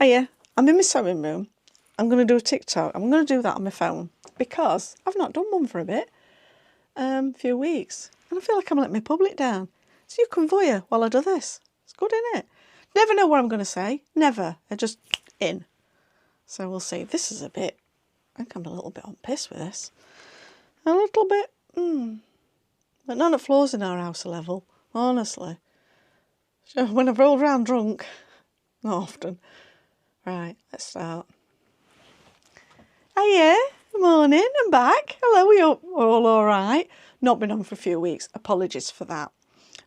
Hiya, I'm in my sewing room. I'm going to do a TikTok. I'm going to do that on my phone because I've not done one for a bit, few weeks. And I feel like I'm letting my public down. So you can voyeur while I do this. It's good, isn't it? Never know what I'm going to say. Never. I just in. So we'll see. This is a bit, I think I'm a little bit on piss with this. A little bit, But none of the floors in our house are level, honestly. So when I've rolled round drunk, not often. Right, let's start. Hiya, good morning, I'm back. Hello, we all alright? Not been on for a few weeks, apologies for that.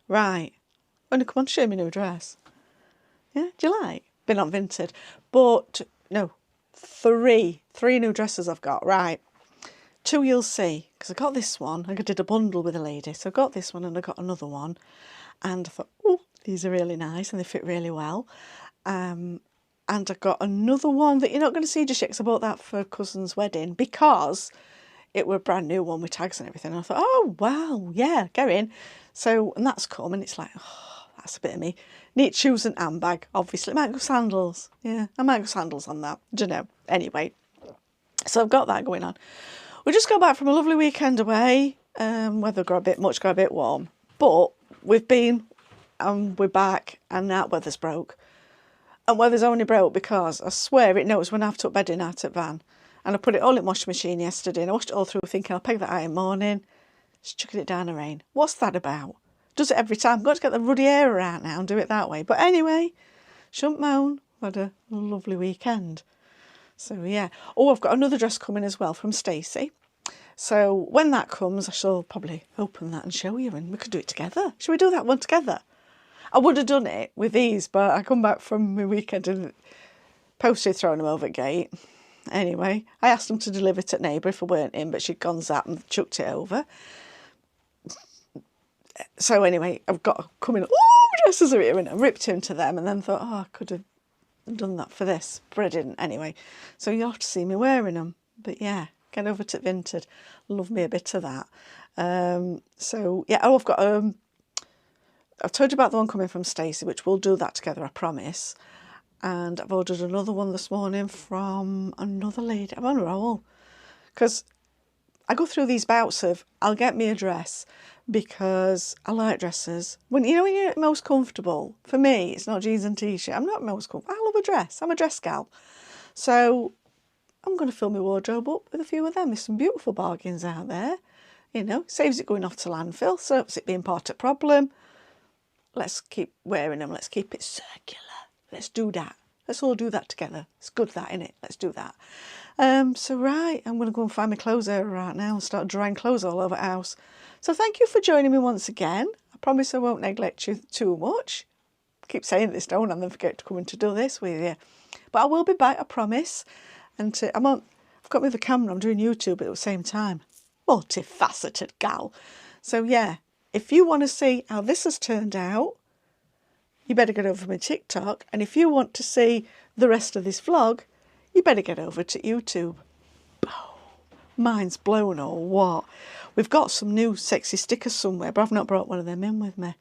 Right, want to come on to show me new dress? Yeah, do you like? Been on Vinted, but no, three new dresses I've got, right. Two you'll see, because I got this one, I did a bundle with a lady, so I got this one and I got another one, and I thought, oh, these are really nice and they fit really well. And I got another one that you're not going to see just yet because I bought that for a cousin's wedding because it were a brand new one with tags and everything. And I thought, oh, wow, yeah, go in. So, and that's come and it's like, oh, that's a bit of me. Need shoes and handbag, obviously. I might go sandals. Yeah, I might go sandals on that. Don't know. Anyway, so I've got that going on. We just got back from a lovely weekend away. Weather got a bit much, got a bit warm. But we've been and we're back and that weather's broke. And weather's only broke because I swear it knows when I've took bedding out at van. And I put it all in the washing machine yesterday and I washed it all through thinking I'll peg that out in the morning. Just chucking it down the rain. What's that about? Does it every time. I've got to get the ruddy air out now and do it that way. But anyway, shouldn't moan. Had a lovely weekend. So yeah. Oh, I've got another dress coming as well from Stacey. So when that comes, I shall probably open that and show you and we could do it together. Shall we do that one together? I would have done it with these, but I come back from my weekend and posted throwing them over at gate. Anyway, I asked them to deliver it at neighbour if I weren't in, but she'd gone zap and chucked it over. So anyway, I've got coming, oh, dresses are here, and I ripped into them and then thought, oh, I could have done that for this, but I didn't anyway. So you'll have to see me wearing them. But yeah, get over to Vinted. Love me a bit of that. So yeah, oh, I've got I've told you about the one coming from Stacey, which we'll do that together, I promise. And I've ordered another one this morning from another lady. I'm on a roll. Because I go through these bouts of, I'll get me a dress because I like dresses. When you're most comfortable, for me, it's not jeans and t-shirt. I'm not most comfortable. I love a dress. I'm a dress gal. So I'm going to fill my wardrobe up with a few of them. There's some beautiful bargains out there. Saves it going off to landfill, stops it being part of the problem. Let's keep wearing them. Let's keep it circular. Let's do that. Let's all do that together. It's good, that, innit? Let's do that. So, right, I'm going to go and find my clothes area right now and start drying clothes all over the house. So thank you for joining me once again. I promise I won't neglect you too much. I keep saying this, don't I? And then forget to come and to do this with you. But I will be back, I promise. And I've got me the camera. I'm doing YouTube at the same time. Multifaceted gal. So, yeah. If you want to see how this has turned out, you better get over to my TikTok. And if you want to see the rest of this vlog, you better get over to YouTube. Oh, mind's blown or what? We've got some new sexy stickers somewhere, but I've not brought one of them in with me.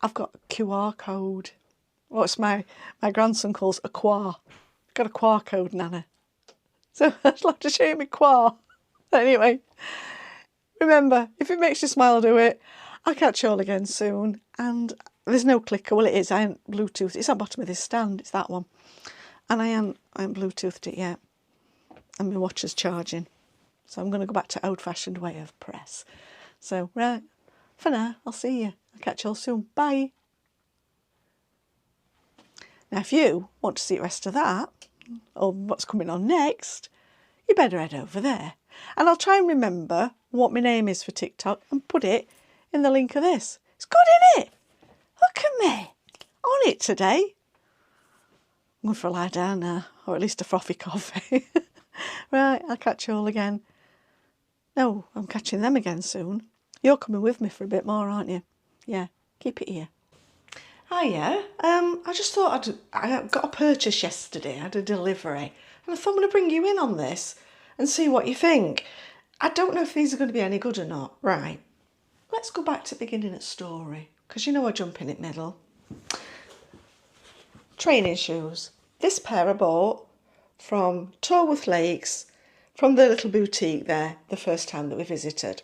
I've got a QR code. What's my grandson calls a quar. I've got a quar code, Nana. So I'd like to show you my quar. Anyway. Remember, if it makes you smile, do it. I'll catch you all again soon. And there's no clicker. Well, it is. I ain't Bluetooth. It's at the bottom of this stand. It's that one. And I ain't Bluetoothed it yet. And my watch is charging. So I'm going to go back to old-fashioned way of press. So, right. For now, I'll see you. I'll catch you all soon. Bye. Now, if you want to see the rest of that, or what's coming on next, you better head over there. And I'll try and remember what my name is for TikTok and put it in the link of this. It's good, isn't it? Look at me. On it today. I'm going for a lie down now, or at least a frothy coffee. Right, I'll catch you all again. No, I'm catching them again soon. You're coming with me for a bit more, aren't you? Yeah, keep it here. Hiya. I just thought I got a purchase yesterday. I had a delivery. And I thought I'm going to bring you in on this and see what you think. I don't know if these are going to be any good or not. Right. Let's go back to the beginning of the story. Because I jump in it middle. training shoes. This pair I bought from Torworth Lakes, from the little boutique there, the first time that we visited.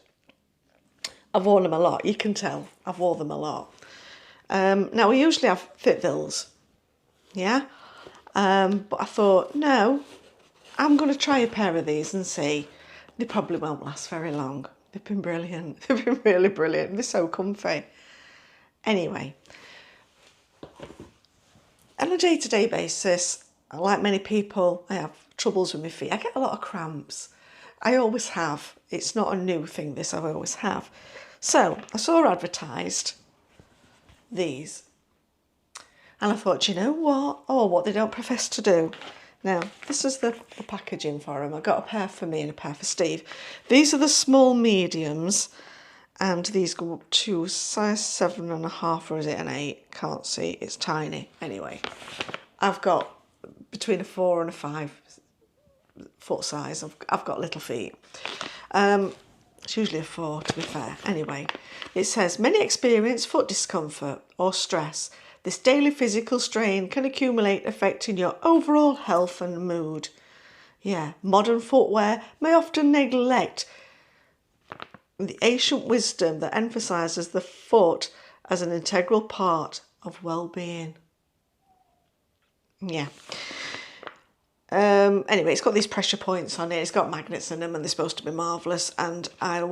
I've worn them a lot, you can tell, I've worn them a lot. Now we usually have Fitvilles, yeah? But I thought, no, I'm going to try a pair of these and see. They probably won't last very long. They've been brilliant. They've been really brilliant. They're so comfy. Anyway, on a day-to-day basis, like many people, I have troubles with my feet. I get a lot of cramps. I always have. It's not a new thing, this, I always have. So I saw advertised these. And I thought, you know what? Oh, what they don't profess to do. Now, this is the packaging for them. I got a pair for me and a pair for Steve. These are the small mediums, and these go up to size 7.5, or is it an 8? Can't see, it's tiny. Anyway, I've got between a 4 and a 5 foot size. I've got little feet. It's usually a 4, to be fair. Anyway, it says, many experience foot discomfort or stress. This daily physical strain can accumulate, affecting your overall health and mood. Yeah, modern footwear may often neglect the ancient wisdom that emphasises the foot as an integral part of well-being. Yeah. Anyway, it's got these pressure points on it. It's got magnets in them, and they're supposed to be marvellous. And they're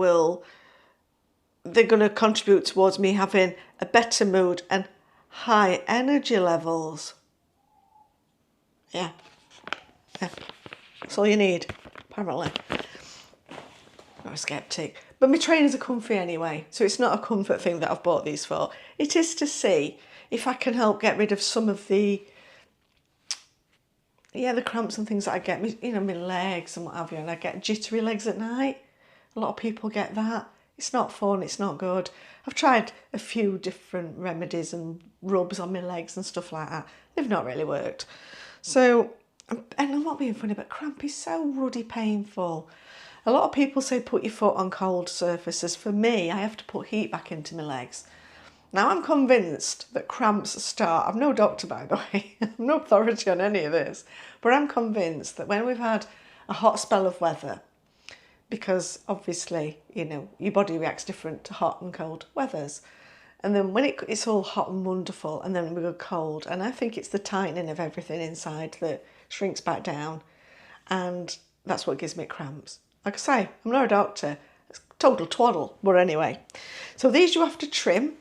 going to contribute towards me having a better mood and high energy levels. Yeah. That's all you need, apparently. I'm a skeptic. But my trainers are comfy anyway, so it's not a comfort thing that I've bought these for. It is to see if I can help get rid of some of the cramps and things that I get, my legs and what have you, and I get jittery legs at night. A lot of people get that. It's not fun, it's not good. I've tried a few different remedies and rubs on my legs and stuff like that. They've not really worked. So, and I'm not being funny, but cramp is so ruddy painful. A lot of people say put your foot on cold surfaces. For me, I have to put heat back into my legs. Now, I'm convinced that cramps start, I'm no doctor by the way, I'm no authority on any of this, but I'm convinced that when we've had a hot spell of weather, because obviously, your body reacts different to hot and cold weathers. And then when it's all hot and wonderful, and then we go cold, and I think it's the tightening of everything inside that shrinks back down, and that's what gives me cramps. Like I say, I'm not a doctor, it's total twaddle, but anyway. So these you have to trim.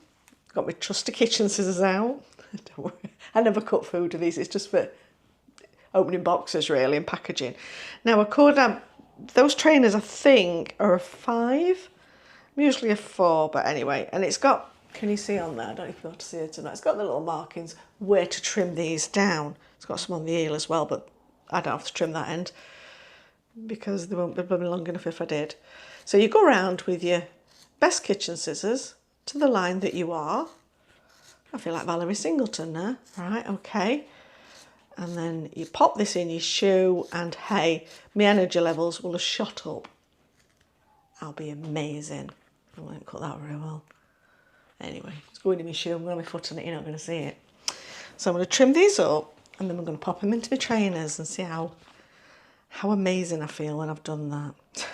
I've got my trusty kitchen scissors out. Don't worry, I never cut food with these, it's just for opening boxes really and packaging. Now those trainers I think are a 5, I'm usually a 4, but anyway, and it's got, can you see on there, I don't know if you're able to see it or not, it's got the little markings where to trim these down. It's got some on the heel as well, but I don't have to trim that end because they won't be long enough if I did. So you go around with your best kitchen scissors to the line that you are. I feel like Valerie Singleton now. Right, okay. And then you pop this in your shoe, and hey, my energy levels will have shot up. I'll be amazing. I won't cut that very well. Anyway, it's going in my shoe. I'm going to my foot on it. You're not going to see it. So I'm going to trim these up, and then I'm going to pop them into my trainers and see how amazing I feel when I've done that.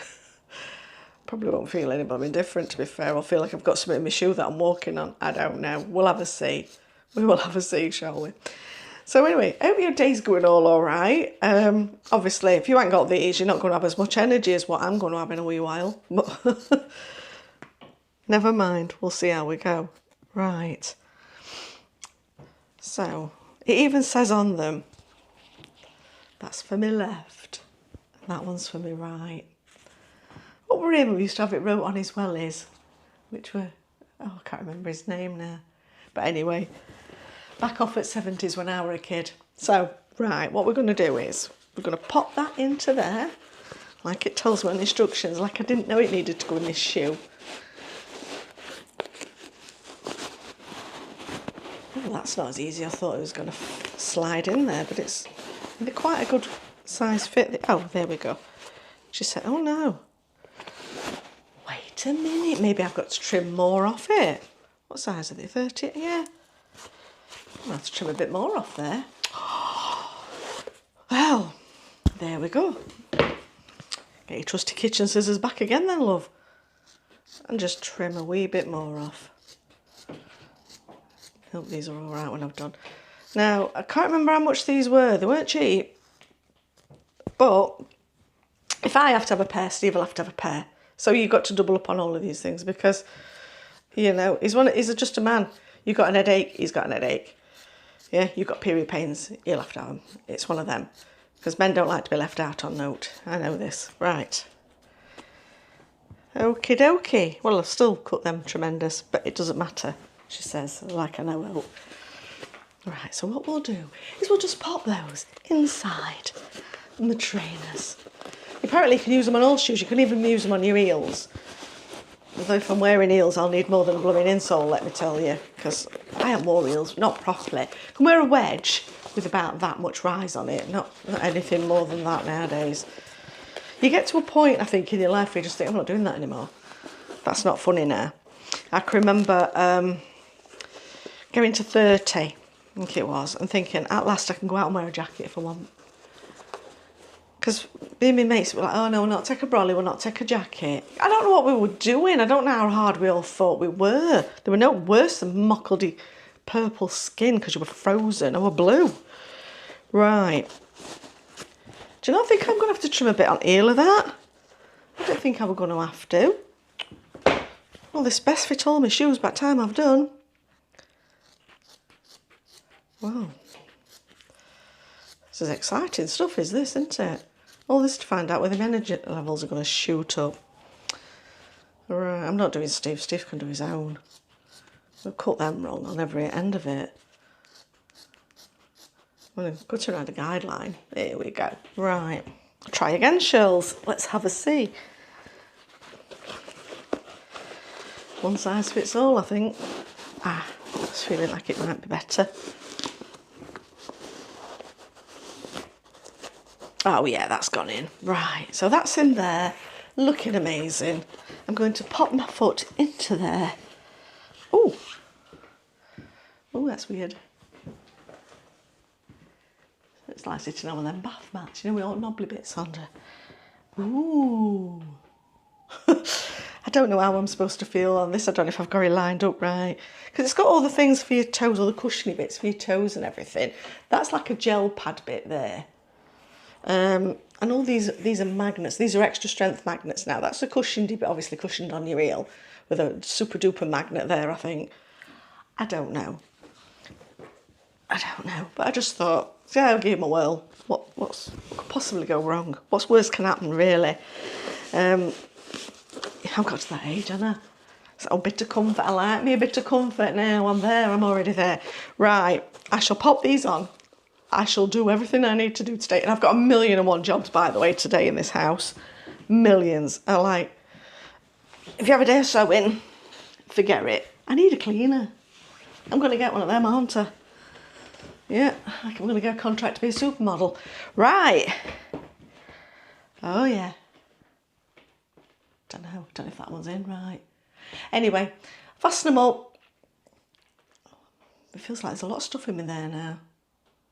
Probably won't feel any blooming different, to be fair. I'll feel like I've got something in my shoe that I'm walking on. I don't know. We'll have a see. We will have a see, shall we? So anyway, I hope your day's going all right. Obviously, if you ain't got these, you're not going to have as much energy as what I'm going to have in a wee while. But never mind, we'll see how we go. Right. So, it even says on them, that's for me left, and that one's for me right. What were him? We used to have it wrote on his wellies, which were, I can't remember his name now. But anyway, back off at 70s when I were a kid. So, right, what we're going to do is, we're going to pop that into there, like it tells me on the instructions, like I didn't know it needed to go in this shoe. Oh, that's not as easy as I thought it was going to slide in there, but it's quite a good size fit. Oh, there we go. She said, oh no. Wait a minute, maybe I've got to trim more off it. What size are they, 30? Yeah. I'll have to trim a bit more off there. Well, there we go. Get your trusty kitchen scissors back again then, love. And just trim a wee bit more off. Hope these are all right when I've done. Now, I can't remember how much these were. They weren't cheap. But if I have to have a pair, Steve will have to have a pair. So you've got to double up on all of these things because, you know, he's just a man. You've got an headache, he's got an headache. Yeah, you've got period pains, he'll have to have them. It's one of them. Because men don't like to be left out on note. I know this. Right. Okie dokie. Well, I've still cut them tremendous, but it doesn't matter, she says, like I know how. Right, so what we'll do is we'll just pop those inside the trainers. Apparently you can use them on all shoes, you can even use them on your heels. Although if I'm wearing heels, I'll need more than a blooming insole, let me tell you, because I haven't worn heels, not properly. I can wear a wedge with about that much rise on it, not anything more than that nowadays. You get to a point, I think, in your life where you just think, I'm not doing that anymore. That's not funny now. I can remember going to 30, I think it was, and thinking, at last I can go out and wear a jacket if I want. Because me and my mates were like, oh no, we'll not take a brolly, we'll not take a jacket. I don't know what we were doing. I don't know how hard we all thought we were. They were no worse than mockledy purple skin because you were frozen or blue. Right. Do you not think I'm going to have to trim a bit on heel of that? I don't think I'm going to have to. Well, this best fit all my shoes by the time I've done. Wow. This is exciting stuff, is this, isn't it? All this to find out whether the energy levels are going to shoot up. Right, I'm not doing Steve. Steve can do his own. I'll cut them wrong on every end of it. I'm going to cut around a guideline. There we go. Right. Try again, Shirls. Let's have a see. One size fits all, I think. I was feeling like it might be better. Oh yeah, that's gone in. Right, so that's in there, looking amazing. I'm going to pop my foot into there. Oh, that's weird. It's like sitting on them bath mats, you know, with all knobbly bits under. Ooh. I don't know how I'm supposed to feel on this. I don't know if I've got it lined up right. Because it's got all the things for your toes, all the cushiony bits for your toes and everything. That's like a gel pad bit there. And all these are magnets. These are extra strength magnets now. That's a cushioned, but obviously cushioned on your heel with a super duper magnet there, I think. I don't know. But I just thought, yeah, I'll give him a whirl. What's could possibly go wrong? What's worse can happen, really? I've got to that age, haven't I? So a bit of comfort. I like me a bit of comfort now. I'm there. I'm already there. Right. I shall pop these on. I shall do everything I need to do today. And I've got 1,000,001 jobs, by the way, today in this house. Millions. I like, if you have a day of sewing, forget it. I need a cleaner. I'm going to get one of them, aren't I? Yeah, I'm going to get a contract to be a supermodel. Right. Oh, yeah. Don't know if that one's in right. Anyway, fasten them up. It feels like there's a lot of stuff in me there now.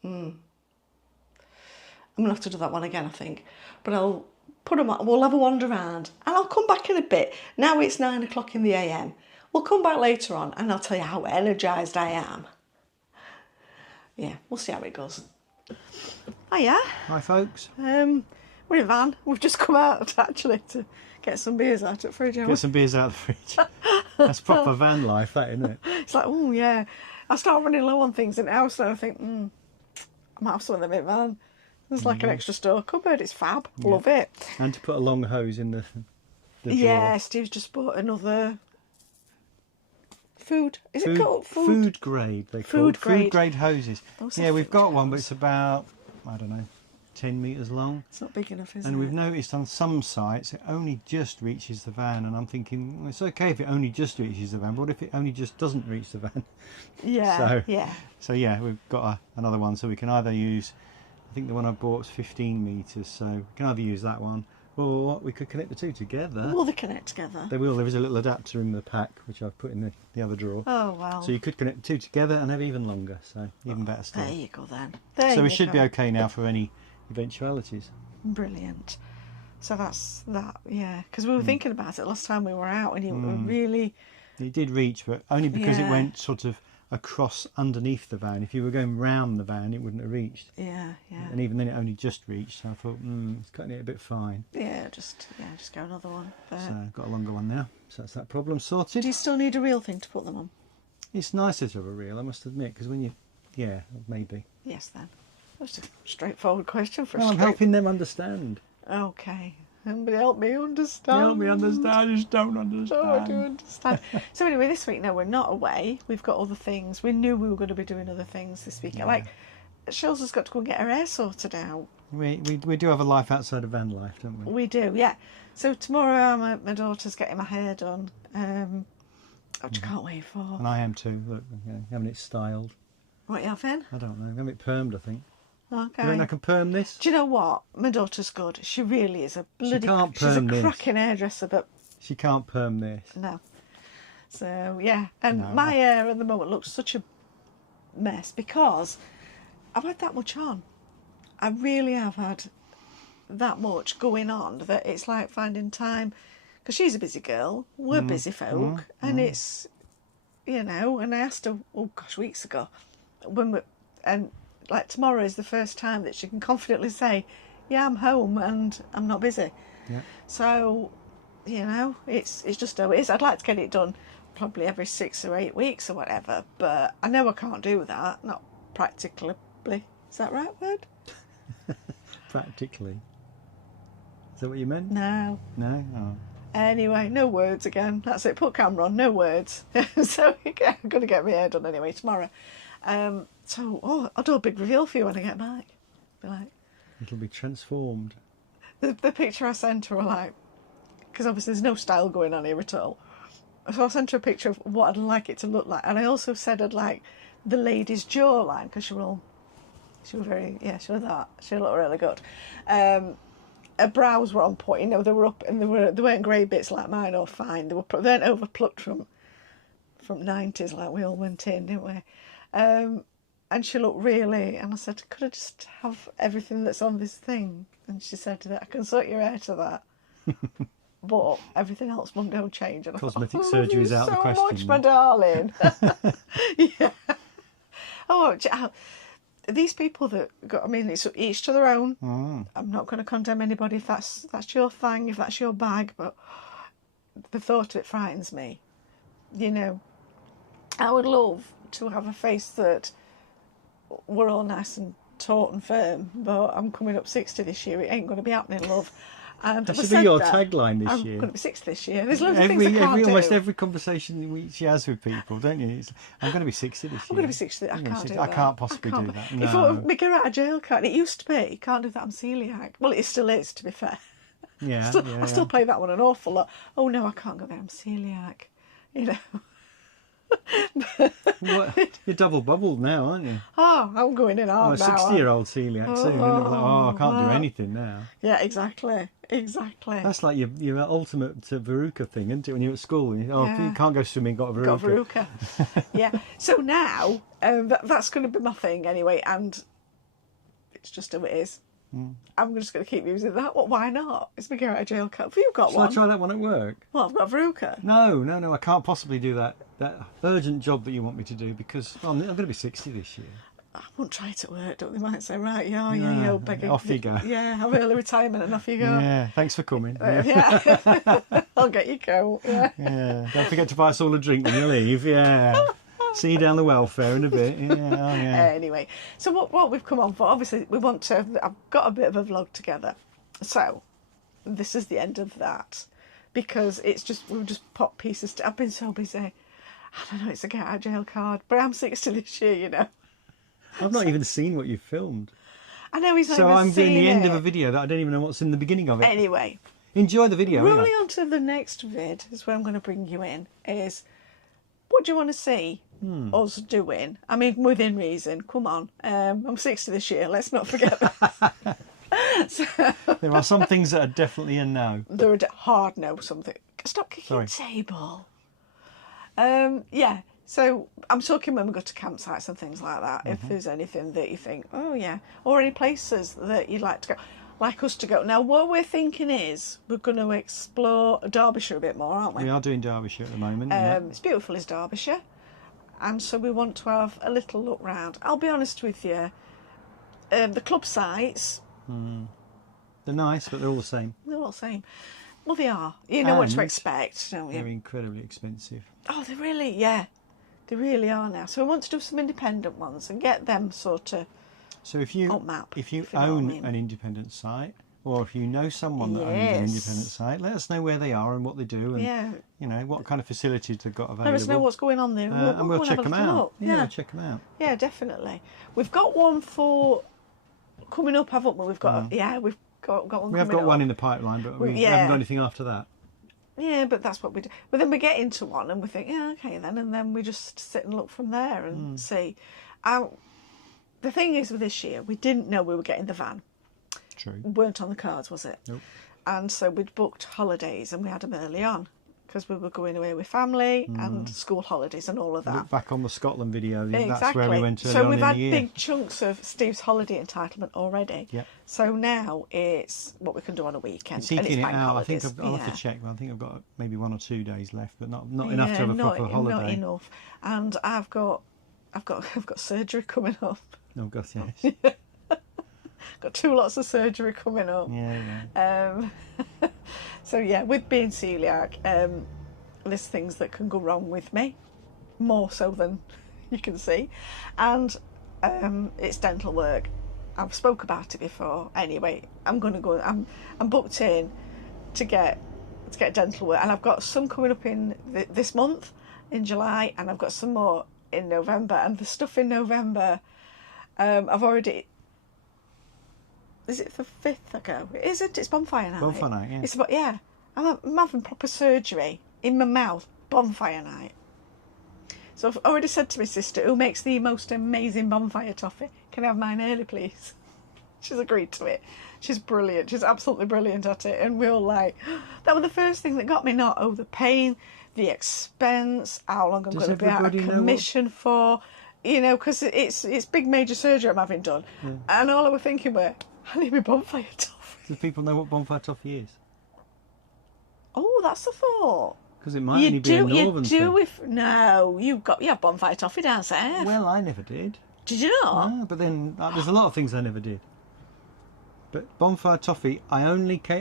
I'm going to have to do that one again, I think. But I'll put them on, we'll have a wander around and I'll come back in a bit. Now it's 9 o'clock in the AM. We'll come back later on and I'll tell you how energised I am. Yeah, we'll see how it goes. Hiya. Hi, folks. We're in van. We've just come out, actually, to get some beers out of the fridge. Get some beers out of the fridge. That's proper van life, that, isn't it? It's like, oh, yeah. I start running low on things in the house and I think, I might have some of them in van. There's like an extra store cupboard. It's fab. Yeah. Love it. And to put a long hose in the drawer. Yeah, Steve's just bought another food. Is it called food? Food grade. Food grade hoses. Yeah, we've got one, but it's about, I don't know, 10 metres long. It's not big enough, is it? And we've noticed on some sites it only just reaches the van, and I'm thinking, well, it's okay if it only just reaches the van, but what if it only just doesn't reach the van? Yeah, So yeah, we've got another one, so we can either use, I think the one I bought was 15 metres, so we can either use that one, or we could connect the two together. Will they connect together? They will. There is a little adapter in the pack, which I've put in the other drawer. Oh, wow. So you could connect the two together and have even longer, so even better still. There you go then. So we should be okay now for any eventualities. Brilliant. So that's that, yeah. Because we were thinking about it last time we were out, and you were really... It did reach, but only because it Yeah. went sort of across underneath the van. If you were going round the van, it wouldn't have reached. Yeah, yeah. And even then, it only just reached. So I thought, it's cutting it a bit fine. Just go another one. But So I've got a longer one now. So that's that problem sorted. do you still need a real thing to put them on? It's nicer to have a reel, I must admit, because when you... Yeah, maybe. Yes, then. That's a straightforward question for a Well, I'm straight... helping them understand. Okay. Somebody help me understand. Help me understand, I just don't understand. Oh, I do understand. So anyway, this week, no, we're not away. We've got other things. We knew we were going to be doing other things this week. Yeah. Like, Shills has got to go and get her hair sorted out. We do have a life outside of van life, don't we? We do, yeah. So tomorrow, my daughter's getting my hair done, which I can't wait for. And I am too. Look, having it styled. What you having? I don't know. Having it permed, I think. Okay. You reckon I can perm this? Do you know what? My daughter's good. She really is a bloody... can't she's a perm this. cracking hairdresser, but She can't perm this. no. So, yeah. And No. my hair at the moment looks such a mess because I've had that much on. I really have had that much going on that it's like finding time, because she's a busy girl, we're busy folk, and it's, you know, and I asked her, oh gosh, weeks ago, and like tomorrow is the first time that she can confidently say, yeah, I'm home and I'm not busy. Yeah. So, you know, it's just how it is. I'd like to get it done probably every 6 or 8 weeks or whatever, but I know I can't do that, not practically. Is that right word? Practically. Is that what you meant? No. No? Oh. Anyway, no words again. That's it. Put camera on, no words. So I'm going to get my hair done anyway tomorrow. So I'll do a big reveal for you when I get back. Be like, It'll be transformed. the picture I sent her, like, because obviously there's no style going on here at all. So I sent her a picture of what I'd like it to look like, and I also said I'd like the lady's jawline, because she was very, she was that. She looked really good. Her brows were on point, you know, they were up, and they weren't grey bits like mine or fine. They weren't overplucked from 90s like we all went in, didn't we? And she looked really, and I said, could I just have everything that's on this thing? And she said that I can sort your hair to that. But everything else won't go change. And Cosmetic I thought, surgery is out of the question. So much, my darling. Yeah. Oh, these people that got, I mean, it's each to their own. I'm not going to condemn anybody if that's your thing, if that's your bag, but the thought of it frightens me. You know, I would love to have a face that we're all nice and taut and firm, but I'm coming up 60 this year. It ain't going to be happening, love. And That should be your tagline this year. I'm going to be 60 this year. There's loads of things I can't do. Almost every conversation she has with people, don't you? I'm going to be 60 this year. I'm going to be 60. I can't do that. I can't possibly do that. If No. I me get out of jail card, it used to be, you can't do that, I'm celiac. Well, it still is, to be fair. Yeah, I still play that one an awful lot. Oh no, I can't go there, I'm celiac. You know. What? You're double bubbled now, aren't you? Oh, I'm going in hard a now. 60-year-old celiac soon. I can't do anything now. Yeah, exactly. That's like your ultimate Veruca thing, isn't it? When you're at school, and you can't go swimming, got a Veruca. Got Veruca. Yeah. So now, that's going to be my thing anyway, and it's just how it is. I'm just going to keep using that. Well, why not? It's me get out of jail card. Have you got Shall one? I try that one at work? Well, I've got Veruca. No, I can't possibly do that urgent job that you want me to do, because I'm going to be 60 this year. I won't try it at work, don't they? Might say, right, you're begging. Off you go. Yeah, have early retirement and off you go. Yeah, thanks for coming. Yeah. I'll get you go. Yeah. Yeah, don't forget to buy us all a drink when you leave. Yeah. See you down the welfare in a bit. Yeah. Anyway, so what we've come on for, obviously, we want to, I've got a bit of a vlog together. So, this is the end of that. Because we've just popped pieces. I've been so busy. I don't know, it's a get out of jail card. But I'm 60 this year, you know. I've not even seen what you've filmed. I know he's not So even I'm doing the seen end it. of a video that I don't even know what's in the beginning of it. Anyway. Enjoy the video. Rolling on to the next vid is where I'm going to bring you in, is what do you want to see us doing? I mean, within reason. Come on. I'm 60 this year. Let's not forget that. So, There are some things that are definitely a no. they're a hard no something. Stop kicking the table. Yeah. So I'm talking when we go to campsites and things like that. If there's anything that you think, oh yeah, or any places that you'd like to go, like us to go. Now, what we're thinking is we're going to explore Derbyshire a bit more, aren't we? We are doing Derbyshire at the moment. Yeah. It's beautiful, is Derbyshire, and so we want to have a little look round. I'll be honest with you, the club sites, They're nice, but they're all the same. they're all the same. Well, they are. You know what to And expect, don't you? They're incredibly expensive. Oh, they really, yeah. They really are now. So we want to do some independent ones and get them sort of So if you on map. if you if you know what I own mean. an independent site, or if you know someone that owns an Yes. independent site, let us know where they are and what they do, and Yeah. you know what kind of facilities they've got available. Let us know what's going on there. and we'll have check a them little out. look. Yeah, we'll check them out. Yeah, definitely. We've got one for coming up, haven't we? We've got we've got one. We have coming got one up. in the pipeline, but we Yeah. haven't got anything after that. Yeah, but that's what we do. But then we get into one and we think, yeah, okay then, and then we just sit and look from there and see. The thing is with this year, we didn't know we were getting the van. True. Weren't on the cards, was it? Nope. And so we'd booked holidays and we had them early on because we were going away with family and school holidays and all of that. Look back on the Scotland video. Exactly. That's where we went early so on we've in had the year. big chunks of Steve's holiday entitlement already. Yeah. So now it's what we can do on a weekend. It's and eking it bank out. I think holidays. I'll have to check, but I think I've got maybe 1 or 2 days left, but not enough to have a not, proper holiday. Not enough. And I've got surgery coming up. Oh God, yes. Got 2 lots of surgery coming up. Yeah. So yeah, with being celiac, there's things that can go wrong with me, more so than you can see, and it's dental work. I've spoke about it before. Anyway, I'm going to go. I'm booked in to get dental work, and I've got some coming up in this month in July, and I've got some more in November. And the stuff in November, I've already. Is it the 5th I go? Is it? It's bonfire night. Bonfire night, yeah. It's about, yeah. I'm having proper surgery in my mouth. Bonfire night. So I've already said to my sister, who makes the most amazing bonfire toffee, can I have mine early, please? She's agreed to it. She's brilliant. She's absolutely brilliant at it. And we're all like, that was the first thing that got me. Not, the pain, the expense, how long I'm Does going to be out of everybody know what- commission for. You know, because it's big major surgery I'm having done. Yeah. And all I was thinking were, I need my bonfire toffee. Do people know what bonfire toffee is? Oh, that's a thought. Because it might only be a northern thing. You have bonfire toffee down south. Well, I never did. Did you not? No, but then there's a lot of things I never did. But bonfire toffee, I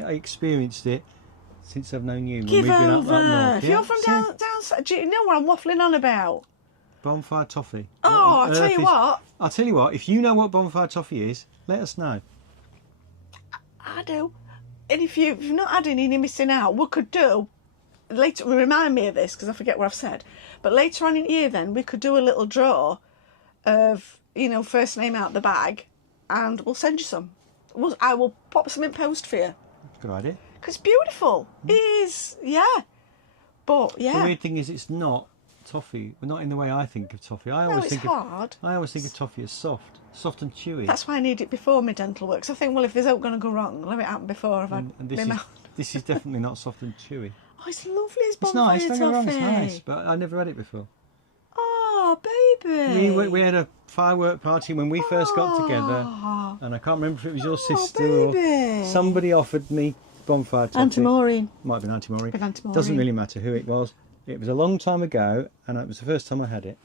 experienced it since I've known you. Give when we've been over. up north. If you're from down south, do you know what I'm waffling on about? Bonfire toffee. Oh, What on I'll tell earth you is- what. I'll tell you what. If you know what bonfire toffee is, let us know. I do. And if you've not had any and you're missing out, we could do later. Remind me of this because I forget what I've said. But later on in the year, then we could do a little draw of first name out the bag, and we'll send you some. I will pop some in post for you. Good idea. Because it's beautiful. It is, yeah. But yeah, The weird thing is, it's not toffee. Not in the way I think of toffee. I no, always it's think hard. I always think of toffee as soft and chewy. That's why I need it before my dental work. 'Cause I think, well, if there's out going to go wrong, let it happen before I've had and my mouth. this is definitely not soft and chewy. Oh, it's lovely. It's It's bonfire nice. Don't get me wrong. It's toffee. nice, but I never had it before. Oh, baby. We had a firework party when we first got together, Oh, and I can't remember if it was your sister or baby. somebody offered me bonfire toffee. Anti-Maureen. Might have been Auntie Been Auntie Maureen. Doesn't really matter who it was. It was a long time ago, and it was the first time I had it.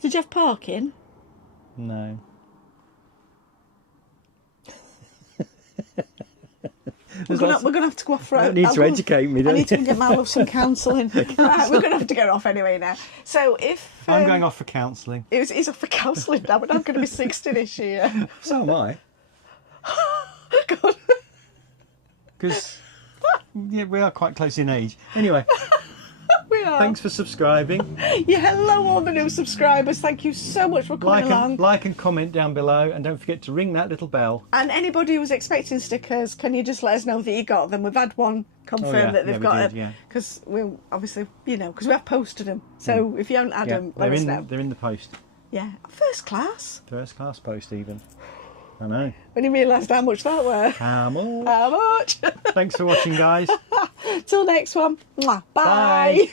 Did you have parking? No. We're going to have to go off for You need to educate me, don't I need you? to get my love some counselling. Right, we're going to have to get off anyway now. So if... I'm going off for counselling. He's off for counselling now, but I'm going to be 60 this year. So am I. God. Because we are quite close in age. Anyway, We are. thanks for subscribing. Yeah, hello all the new subscribers. Thank you so much for coming along. Like and comment down below, and don't forget to ring that little bell. And anybody who's expecting stickers, can you just let us know that you got them? We've had one confirm that they've we got did, them. yeah. Because we obviously, because we have posted them. So if you haven't had them, let us know. They're in the post. Yeah, first class. First class post even. I know. When you realised how much that were. How much? How much? Thanks for watching, guys. Till next one. Mwah. Bye. Bye.